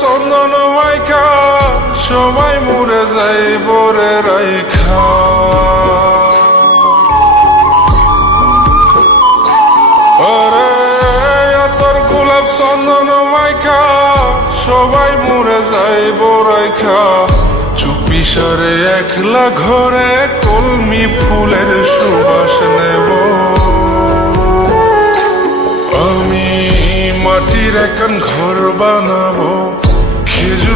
চন্দন মাইকা, সবাই মরে যাই বরে রাইখা। চন্দন মাইকা, সবাই মরে যাই বরাইখা চুপি সরে একলা ঘরে কলমি ফুলের সুবাস নেব। আমি মাটির এখন ঘর বানাবো।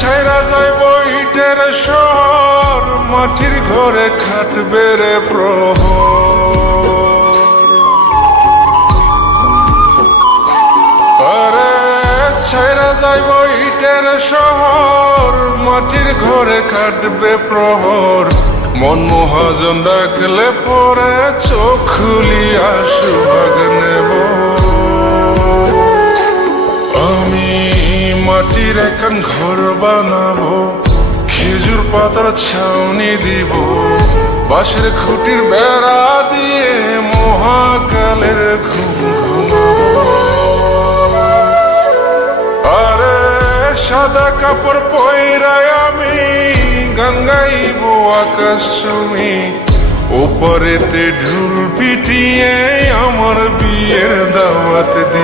ছাইরা যাইব ইটের শহর, মাটির ঘরে খাটবে রে প্রহর। আরে ছাইরা যাইব ইটের শহর, মাটির ঘরে খাটবে প্রহর। মন মহাজন ডাকলে পরে চোখ খুলিয়া সুভাগ মাটির এখন ঘর বানাবো, খেজুর পাতার ছাউনি দিব, বাঁশের খুঁটির বেড়া দিয়ে মহাকালের ঘুম আরে সাদা কাপড় পয়রায় আমি গঙ্গাইব আকাশ তুমি ওপরেতে ঢুল পিটিয়ে আমার বিয়ের দাওয়াত দিব